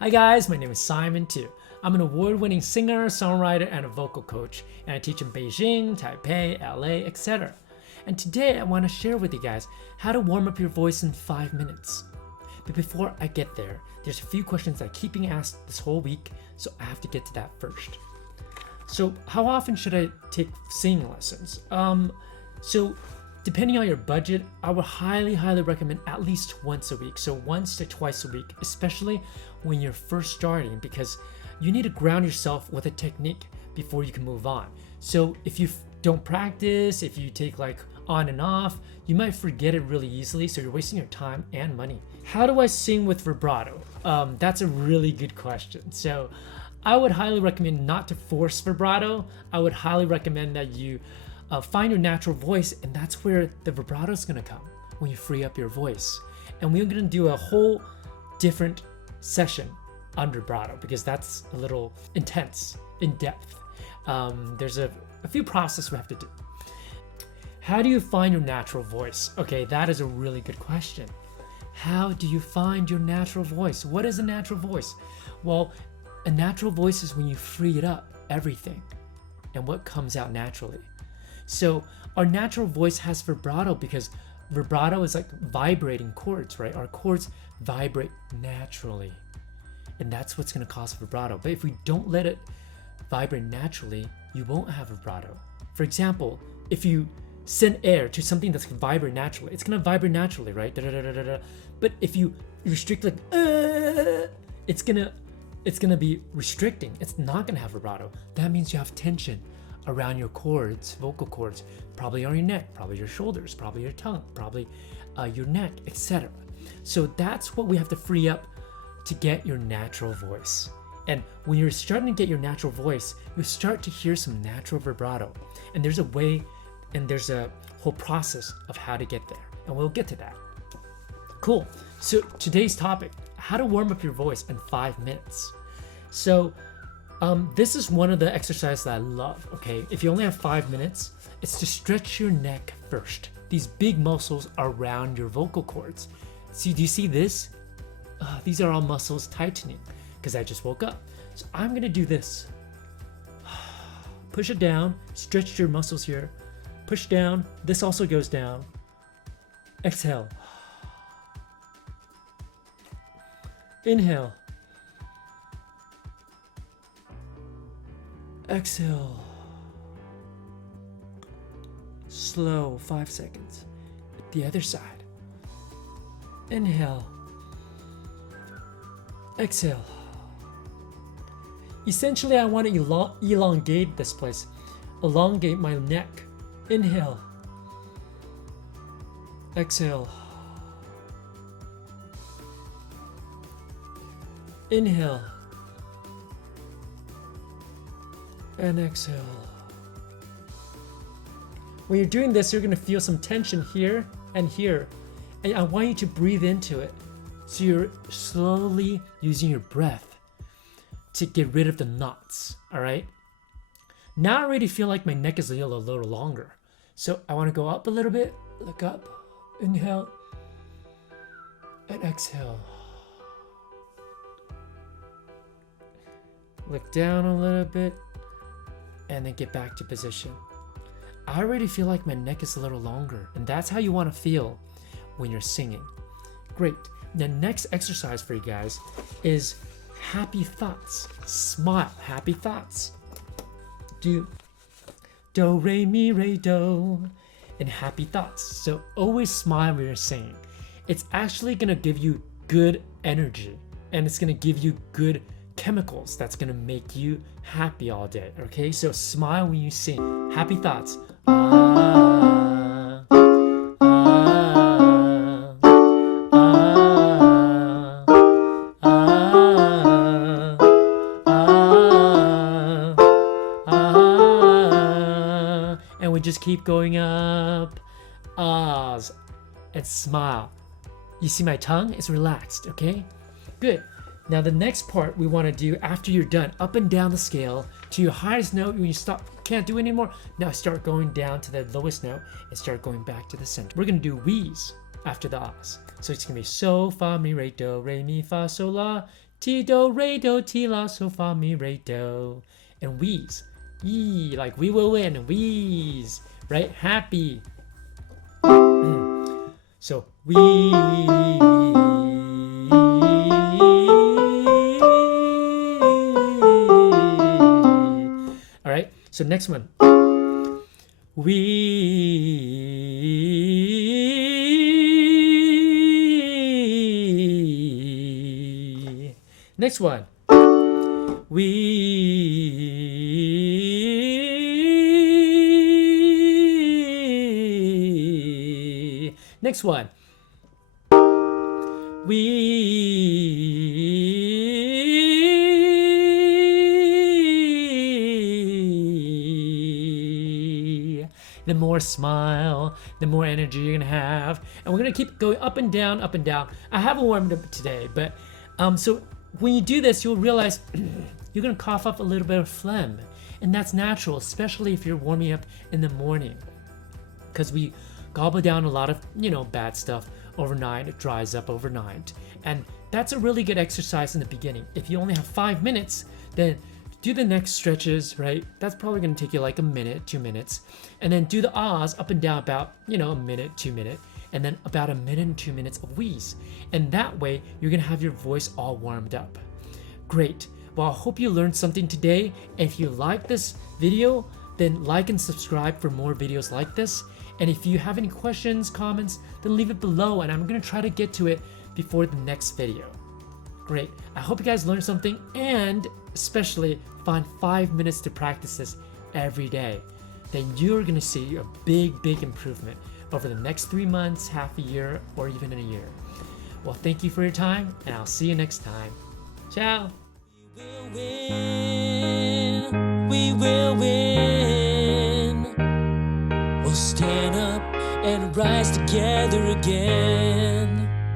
Hi guys, my name is simontwu. I'm an award-winning singer, songwriter, and a vocal coach, and I teach in Beijing, Taipei, LA, etc. And today I want to share with you guys how to warm up your voice in 5 minutes. But before I get there, there's a few questions that keep being asked this whole week, so I have to get to that first. So how often should I take singing lessons? So depending on your budget, I would highly recommend at least once a week. So once to twice a week, especially when you're first starting, because you need to ground yourself with a technique before you can move on. So if you don't practice, if you take like on and off, you might forget it really easily, so you're wasting your time and money. How do I sing with vibrato? That's a really good question. So I would highly recommend not to force vibrato. I would highly recommend that you find your natural voice, and that's where the vibrato is gonna come, when you free up your voice. And we're gonna do a whole different session on vibrato because that's a little intense, in depth. There's a few processes we have to do. How do you find your natural voice? Okay, that is a really good question. How do you find your natural voice? What is a natural voice? Well, a natural voice is when you free it up, everything, and what comes out naturally. So our natural voice has vibrato because vibrato is like vibrating chords, right? Our chords vibrate naturally, and that's what's going to cause vibrato. But if we don't let it vibrate naturally, you won't have vibrato. For example, if you send air to something that's going to vibrate naturally, it's going to vibrate naturally, right? But if you restrict like, it's gonna be restricting. It's not gonna have vibrato. That means you have tension around your cords, vocal cords, probably on your neck, probably your shoulders, probably your tongue, probably your neck, etc. So that's what we have to free up to get your natural voice. And when you're starting to get your natural voice, you start to hear some natural vibrato. And there's a way, and there's a whole process of how to get there. And we'll get to that. Cool. So today's topic, how to warm up your voice in 5 minutes. So this is one of the exercises that I love, okay? If you only have 5 minutes, it's to stretch your neck first. These big muscles around your vocal cords. See, do you see this? These are all muscles tightening because I just woke up. So I'm gonna do this. Push it down, stretch your muscles here. Push down, this also goes down. Exhale. Inhale. Exhale. Slow, 5 seconds. The other side. Inhale. Exhale. Essentially, I want to elongate this place. Elongate my neck. Inhale. Exhale. Inhale and exhale. When you're doing this, you're going to feel some tension here and here, and I want you to breathe into it. So you're slowly using your breath to get rid of the knots. All right. Now I already feel like my neck is a little longer, so I want to go up a little bit. Look up. Inhale and exhale. Look down a little bit, and then get back to position. I already feel like my neck is a little longer, and that's how you want to feel when you're singing. Great. The next exercise for you guys is happy thoughts. Smile, happy thoughts. Do, re, mi, re, do, and happy thoughts. So always smile when you're singing. It's actually gonna give you good energy, and it's gonna give you good chemicals that's gonna make you happy all day. Okay, so smile when you sing. Happy thoughts. And we just keep going up. Ahs, and smile. You see my tongue is relaxed. Okay, good. Now the next part we want to do after you're done, up and down the scale to your highest note. When you stop, can't do it anymore, now start going down to the lowest note and start going back to the center. We're going to do Wheeze after the ahs. So it's going to be so, fa, mi, re, do, re, mi, fa, sol, la, Ti, do, re, do, ti, la, so, fa, mi, re, do. And wheeze. Yee, like we will win. Wheeze. Right? Happy. So, all right. So next one. Next one. Next one. The more smile, the more energy you're gonna have, and we're gonna keep going up and down, up and down. I haven't warmed up today, but so when you do this, you'll realize you're gonna cough up a little bit of phlegm, and that's natural, especially if you're warming up in the morning, because we gobble down a lot of bad stuff overnight. It dries up overnight, and that's a really good exercise in the beginning. If you only have 5 minutes, then do the next stretches, right? That's probably going to take you like a minute, 2 minutes, and then do the ahs up and down about a minute, 2 minutes, and then about a minute and 2 minutes of wheeze, and that way you're going to have your voice all warmed up. Great. Well, I hope you learned something today. If you like this video, then like and subscribe for more videos like this. And if you have any questions, comments, then leave it below, and I'm gonna try to get to it before the next video. Great. I hope you guys learned something, and especially find 5 minutes to practice this every day. Then you're gonna see a big improvement over the next 3 months, half a year, or even in a year. Well, thank you for your time, and I'll see you next time. Ciao. We will win. We will win. We'll stand up and rise together again.